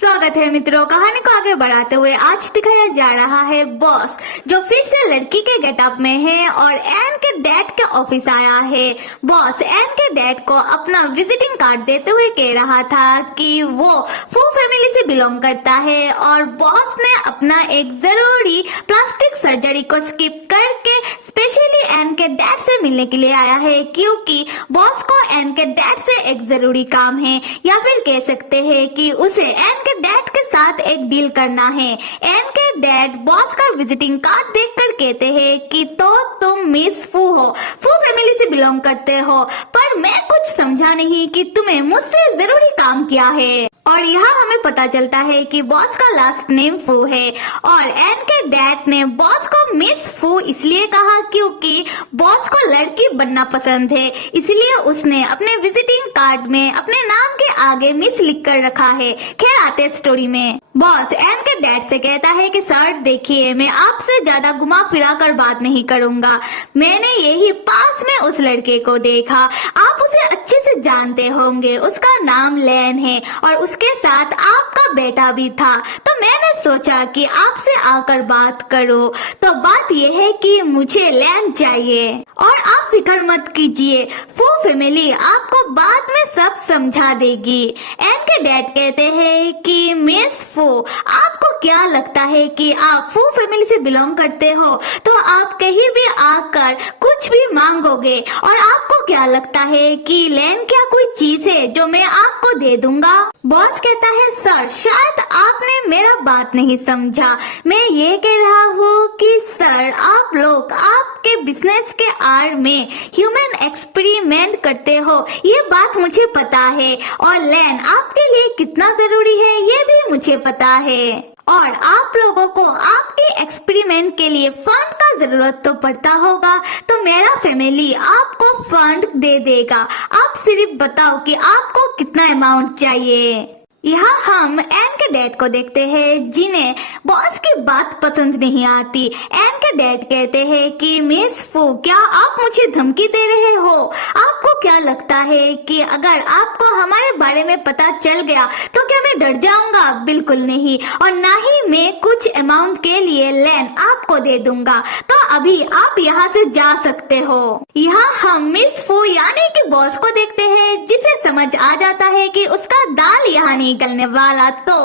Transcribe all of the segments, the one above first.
स्वागत है मित्रों। कहानी को आगे बढ़ाते हुए आज दिखाया जा रहा है बॉस, जो फिर से लड़की के गेटअप में है और एन के डैड के ऑफिस आया है। बॉस एन के डैड को अपना विजिटिंग कार्ड देते हुए कह रहा था कि वो फू फैमिली से बिलोंग करता है और बॉस ने अपना एक जरूरी प्लास्टिक सर्जरी को स्किप करके स्पेशली एन के डैड से मिलने के लिए आया है, क्योंकि बॉस को एन के डैड से एक जरूरी काम है, या फिर कह सकते हैं कि उसे एन के डैड के साथ एक डील करना है। एन के डैड बॉस का विजिटिंग कार्ड देखकर कहते हैं कि तो तुम मिस फू हो, फू फैमिली से बिलोंग करते हो, पर मैं कुछ समझा नहीं कि तुम्हें मुझसे जरूरी काम क्या है। और यहाँ हमें पता चलता है कि बॉस का लास्ट नेम फू है और एन के डैड ने बॉस को मिस फू इसलिए कहा क्योंकि बॉस को लड़की बनना पसंद है, इसलिए उसने अपने विजिटिंग कार्ड में अपने नाम के आगे मिस लिख कर रखा है। खैर आते स्टोरी में, बॉस एन के डैड से कहता है कि सर देखिए, मैं आपसे ज्यादा घुमा फिरा कर बात नहीं करूंगा। मैंने यही पास में उस लड़के को देखा, आप उसे अच्छे से जानते होंगे, उसका नाम लैन है और उसके साथ आपका बेटा भी था। तो मैंने सोचा कि आपसे आकर बात करो। तो बात यह है कि मुझे लैन चाहिए और आप फिक्र मत कीजिए, फू फैमिली आपको बाद में सब समझा देगी। एन के डैड कहते हैं कि मिस फू, आपको क्या लगता है कि आप फू फैमिली से बिलोंग करते हो तो आप कहीं भी आकर कुछ भी मांगोगे, और आपको क्या लगता है कि लैन क्या कोई चीज है जो मैं आपको दे दूंगा? बॉस कहता है सर शायद आपने मेरा बात नहीं समझा। मैं ये कह रहा हूँ कि सर आप लोग आपके बिजनेस के आड़ में ह्यूमन एक्सपेरिमेंट करते हो, ये बात मुझे पता है, और लैन आपके लिए कितना जरूरी है ये भी मुझे पता है, और आप लोगों को आपके एक्सपेरिमेंट के लिए फंड का जरूरत तो पड़ता होगा, तो मेरा फैमिली आपको फंड दे देगा। आप सिर्फ बताओ कि आपको कितना अमाउंट चाहिए। यहाँ हम एन के डैड को देखते हैं जिन्हें बॉस की बात पसंद नहीं आती। एन के डैड कहते हैं कि मिस फू क्या आप मुझे धमकी दे रहे हो? आपको क्या लगता है कि अगर आपको हमारे बारे में पता चल गया तो क्या मैं डर जाऊंगा? बिल्कुल नहीं, और ना ही मैं कुछ अमाउंट के लिए लैन आपको दे दूंगा। तो अभी आप यहाँ से जा सकते हो। यहाँ हम मिस फू यानी कि बॉस को देखते हैं जिसे समझ आ जाता है कि उसका दाल यहाँ निकलने वाला। तो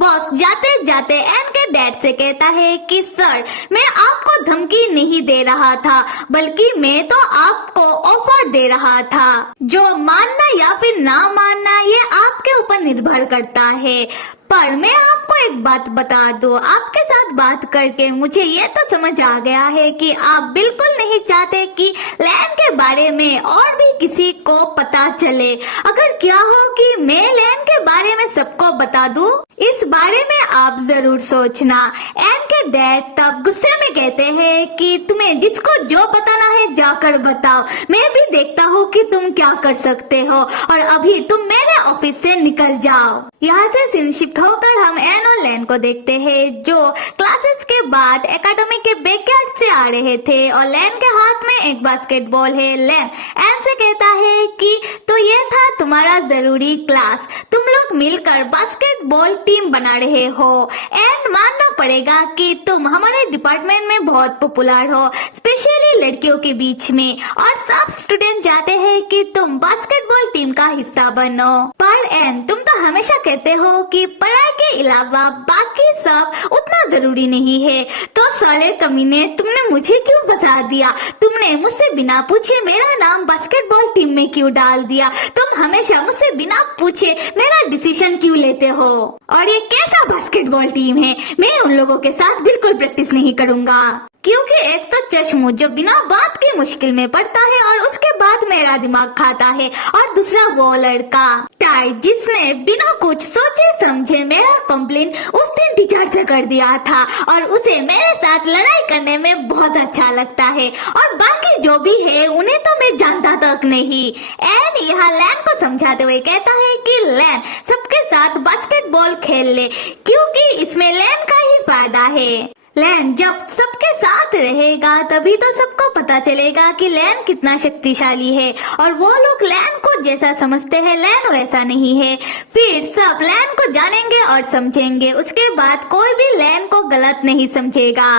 बॉस जाते जाते एन के डैड से कहता है कि सर मैं आपको धमकी नहीं दे रहा था, बल्कि मैं तो आपको ऑफर दे रहा था, जो मानना या फिर ना मानना ये आपके ऊपर निर्भर करता है। पर मैं आपको एक बात बता दूं, आपके साथ बात करके मुझे ये तो समझ आ गया है कि आप बिल्कुल नहीं चाहते कि लैन के बारे में और भी किसी को पता चले। अगर क्या हो कि मैं लैन के बारे में सबको बता दूं, इस बारे में आप जरूर सोचना। एन के डैड तब गुस्से में कहते हैं कि तुम्हें जिसको जो बताना है जाकर बताओ, मैं भी देखता हूँ कि तुम क्या कर सकते हो, और अभी तुम मेरे ऑफिस से निकल जाओ। यहाँ से सीन शिफ्ट होकर हम एन और लैन को देखते हैं जो क्लासेस के बाद एकेडमी के बैकयार्ड से आ रहे थे, और लैन के हाथ में एक बास्केटबॉल है। लैन एन से कहता है कि तो ये था तुम्हारा जरूरी क्लास, तुम लोग मिलकर बास्केटबॉल टीम बना रहे हो। एंड मानना पड़ेगा कि तुम हमारे डिपार्टमेंट में बहुत पॉपुलर हो, स्पेशली लड़कियों के बीच में, और सब स्टूडेंट चाहते हैं कि तुम बास्केटबॉल टीम का हिस्सा बनो। पर एन तुम तो हमेशा कहते हो कि पढ़ाई के अलावा बाकी सब उतना जरूरी नहीं है, तो साले कमीने तुमने मुझे क्यों बता दिया? तुमने मुझसे बिना पूछे मेरा नाम बास्केटबॉल टीम में क्यों डाल दिया? तुम हमेशा मुझसे बिना पूछे मेरा डिसीजन क्यों लेते हो? और ये कैसा बास्केटबॉल टीम है? मैं उन लोगों के साथ बिल्कुल प्रैक्टिस नहीं करूंगा, क्योंकि एक तो चश्मू जो बिना बात की मुश्किल में पड़ता है और उसके बाद मेरा दिमाग खाता है, और दूसरा वो लड़का टाई जिसने बिना कुछ सोचे समझे मेरा कंप्लेन उस दिन टीचर से कर दिया था, और उसे मेरे साथ लड़ाई करने में बहुत अच्छा लगता है, और बाकी जो भी है उन्हें तो मैं जानता तक नहीं। एन यहाँ लैन को समझाते हुए कहता है कि लैन सबके साथ बास्केटबॉल खेल ले, क्योंकि इसमें लैन का ही फायदा है। लैन जब सबके साथ रहेगा तभी तो सबको पता चलेगा कि लैन कितना शक्तिशाली है, और वो लोग लैन को जैसा समझते हैं लैन वैसा नहीं है। फिर सब लैन को जानेंगे और समझेंगे, उसके बाद कोई भी लैन को गलत नहीं समझेगा।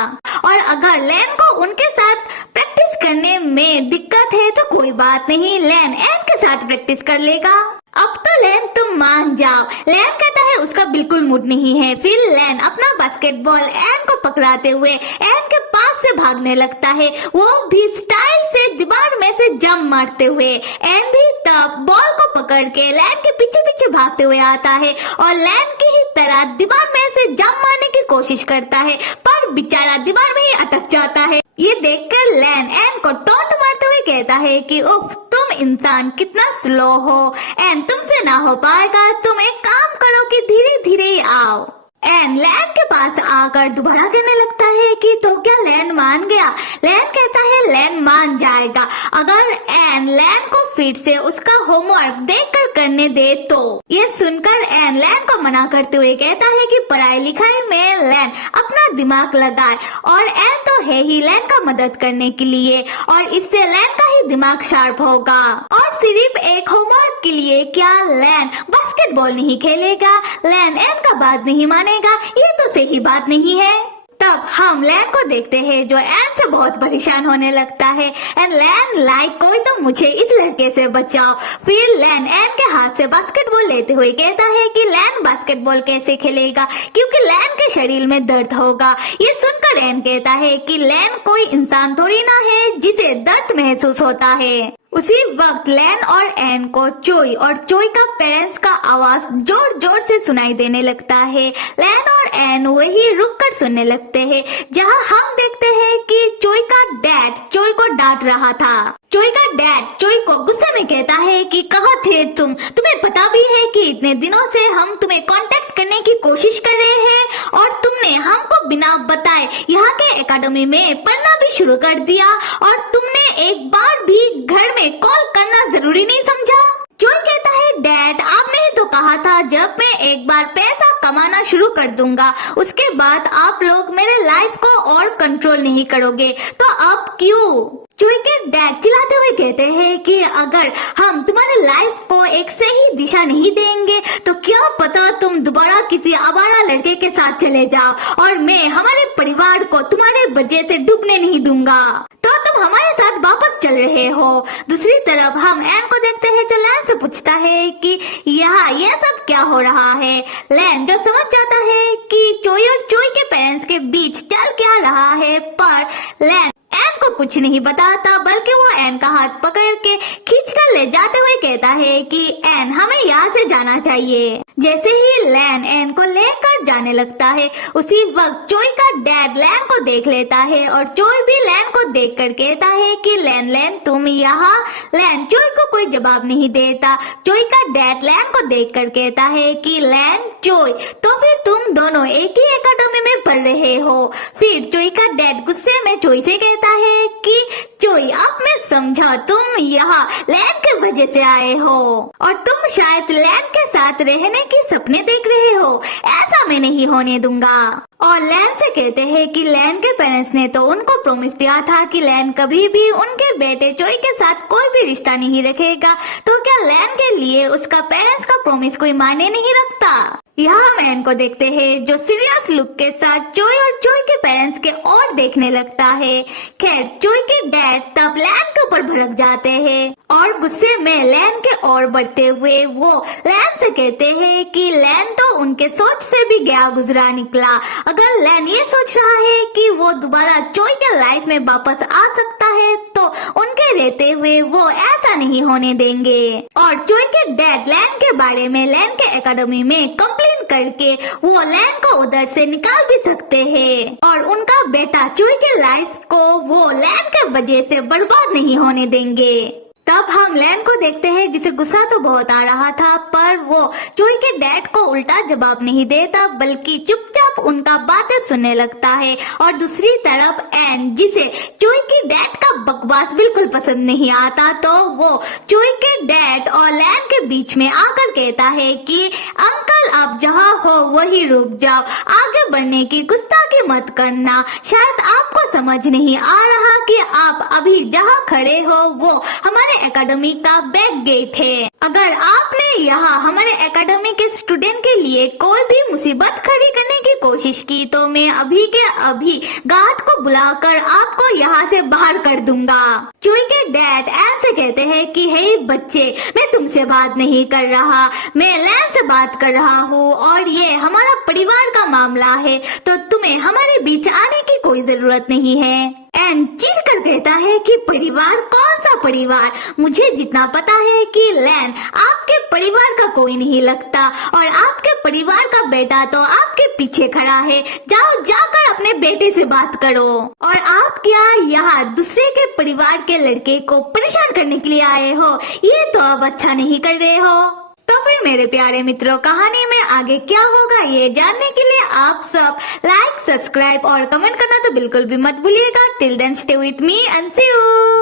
और अगर लैन को उनके साथ प्रैक्टिस करने में दिक्कत है तो कोई बात नहीं, लैन एन के साथ प्रैक्टिस कर लेगा। अब तो लैन तुम मान जाओ। लैन कहता है उसका बिल्कुल मूड नहीं है। फिर लैन अपना बास्केटबॉल एन को पकड़ाते हुए एन के पास से भागने लगता है, वो भी स्टाइल से दीवार में से जंप मारते हुए। एन भी तब बॉल को पकड़ के लैन के पीछे पीछे भागते हुए आता है और लैन की ही तरह दीवार में से जंप मारने की कोशिश करता है, पर बेचारा दीवार में ही अटक जाता है। ये देखकर लैन एन को टॉन्ट मारते हुए कहता है कि उफ, तुम इंसान कितना स्लो हो, एन तुमसे ना हो पाएगा, तुम एक काम करो कि धीरे धीरे ही आओ। एन लैन के पास आकर दोबारा कहने लगता है कि तो क्या लैन मान गया? लैन कहता है लैन मान जाएगा अगर एन लैन को फिर से उसका होमवर्क देखकर करने दे तो। ये सुनकर एन लैन को मना करते हुए कहता है कि पढ़ाई लिखाई में लैन अपना दिमाग लगाए, और एन तो है ही लैन का मदद करने के लिए, और इससे लैन का ही दिमाग शार्प होगा। और सिर्फ एक होमवर्क के लिए क्या लैन बास्केटबॉल नहीं खेलेगा? लैन एन का बात नहीं मानेगा, ये तो सही बात नहीं है। तब हम लैन को देखते हैं जो एन से बहुत परेशान होने लगता है। एंड लैन लाइक कोई तो मुझे इस लड़के से बचाओ। फिर लैन एन के हाथ से बास्केटबॉल लेते हुए कहता है कि लैन बास्केटबॉल कैसे खेलेगा क्योंकि लैन के शरीर में दर्द होगा। ये सुनकर एन कहता है कि लैन कोई इंसान थोड़ी ना है जिसे दर्द महसूस होता है। उसी वक्त लैन और एन को चोई और चोई का पेरेंट्स का आवाज जोर जोर से सुनाई देने लगता है। लैन और एन वही रुक कर सुनने लगते हैं जहां हम देखते हैं कि चोई का डैड चोई को डांट रहा था। चोई का डैड चोई को गुस्से में कहता है कि कहाँ थे तुम? तुम्हें पता भी है कि इतने दिनों से हम तुम्हें कांटेक्ट करने की कोशिश कर रहे हैं और तुमने हमको बिना बताए यहाँ के एकेडमी में पढ़ना भी शुरू कर दिया, और तुमने एक बार भी घर में कॉल करना जरूरी नहीं समझा। चोई कहता है डैड आपने तो कहा था जब मैं एक बार पैसा कमाना शुरू कर दूंगा उसके बाद आप लोग मेरे लाइफ को और कंट्रोल नहीं करोगे, तो अब क्यों? चोई के डैड चिल्लाते हुए कहते हैं कि अगर हम तुम्हारे लाइफ को एक सही दिशा नहीं देंगे तो क्या पता तुम दोबारा किसी आवारा लड़के के साथ चले जाओ, और मैं हमारे परिवार को तुम्हारे वजह से डूबने नहीं दूंगा। तो तुम हमारे साथ वापस चल रहे हो। दूसरी तरफ हम एन को देखते हैं जो लैन से पूछता है कि यहाँ ये सब क्या हो रहा है। लैन जो समझ जाता है कि चोई और चोई के पेरेंट्स के बीच चल क्या रहा है, पर लैन एन को कुछ नहीं बताता बल्कि वो एन का हाथ पकड़ के खींचकर ले जाते हुए कहता है कि एन हमें यहाँ से जाना चाहिए। जैसे ही लैन एन को लेकर जाने लगता है उसी वक्त चोई का डैड लैन को देख लेता है और चोई भी लैन को देखकर कहता है कि लैन तुम यहाँ। लैन चोई को कोई जवाब नहीं देता। चोई का डैड लैन को देखकर कहता है कि लैन चोई तो फिर तुम दोनों एक ही एकेडमी में पढ़ रहे हो। फिर चोई का डैड गुस्से में चोई से कहता है कि चोई अब मैं समझा तुम यहाँ लैन के वजह से आए हो और तुम शायद लैन के साथ रहने के सपने देख रहे हो, ऐसा मैं नहीं होने दूंगा। और लैन से कहते हैं कि लैन के पेरेंट्स ने तो उनको प्रॉमिस दिया था कि लैन कभी भी उनके बेटे चोई के साथ कोई भी रिश्ता नहीं रखेगा, तो क्या लैन के लिए उसका पेरेंट्स का प्रॉमिस कोई मायने नहीं रखता? यहाँ हम एन को देखते हैं जो सीरियस लुक के साथ चोई और चोई के पेरेंट्स के ओर देखने लगता है। खैर चोई के डैड तब लैन के ऊपर भड़क जाते हैं और गुस्से में लैन के ओर बढ़ते हुए वो लैन से कहते हैं कि लैन तो उनके सोच से भी गया गुजरा निकला। अगर लैन ये सोच रहा है कि वो दोबारा चोई के लाइफ में वापस आ सकता है तो उनके रहते हुए वो ऐसा नहीं होने देंगे। और चोई के डैड लैन के बारे में लैन के एकेडमी में करके वो लैन को उधर से निकाल भी सकते हैं और उनका बेटा चोई के लाइफ को वो लैन के वजह से बर्बाद नहीं होने देंगे। तब हम लैन को देखते हैं जिसे गुस्सा तो बहुत आ रहा था पर वो चोई के डैड को उल्टा जवाब नहीं देता बल्कि चुपचाप उनका बातें सुनने लगता है। और दूसरी तरफ एन, जिसे चोई के डैड का बकवास बिल्कुल पसंद नहीं आता, तो वो चोई के डैड और लैन के बीच में आकर कहता है कि अंकल आप जहाँ हो वही रुक जाओ, आगे बढ़ने की गुस्ताखी मत करना। शायद आपको समझ नहीं आ रहा कि आप अभी जहाँ खड़े हो वो हमारे एकेडमी का बैक गेट है। अगर आपने यहाँ हमारे एकेडमी के स्टूडेंट के लिए कोई भी मुसीबत खड़ी करने की कोशिश की तो मैं अभी के अभी गार्ड को बुलाकर आपको यहाँ से बाहर कर दूंगा। चुई के डैड ऐसे कहते हैं कि हे बच्चे, मैं तुमसे बात नहीं कर रहा, मैं लैन से बात कर रहा हूँ और ये हमारा परिवार का मामला है, तो तुम्हें हमारे बीच आने की कोई जरूरत नहीं है। एन चिढ़ कर कहता है कि परिवार? कौन सा परिवार? मुझे जितना पता है कि लैन आपके परिवार का कोई नहीं लगता और आपके परिवार का बेटा तो आपके पीछे खड़ा है। जाओ जाकर अपने बेटे से बात करो। और आप क्या यहाँ दूसरे के परिवार के लड़के को परेशान करने के लिए आए हो? ये तो अब अच्छा नहीं कर रहे हो। तो फिर मेरे प्यारे मित्रों, कहानी में आगे क्या होगा ये जानने के लिए आप सब लाइक, सब्सक्राइब और कमेंट करना तो बिल्कुल भी मत भूलिएगा। Till then stay with me and see you.